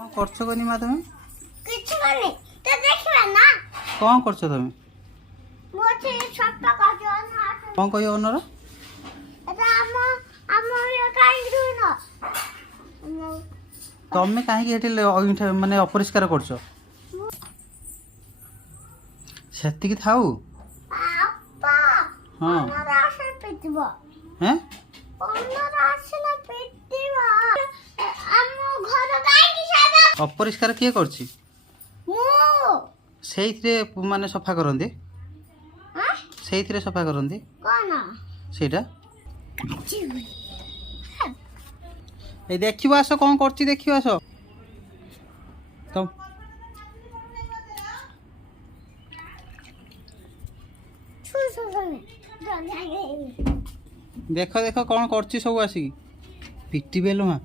कौन करछो कनिमा तुम किछ करनी तो देखबे ना कौन करछो तुम मोचे छप्पा का जोन हाथ कौन कहियो ओनर एटा हम ये काई रुनो तमे काहे हेठी माने अपरिष्कार करछो सेति की थाउ आपा हां ओनर आसे पिटबो हैं ओनर आसे ना पिटबो हम घर काई की सादा अपरिष्कार किए करछि मु सेइथरे माने सफा करंदी हां सेइथरे सफा करंदी कोन सेटा चिउ ए देखियो आसो कौन करछि देखियो आसो तुम छु छु छु देख देख कौन करछि सब आसी पिटी बेलो हां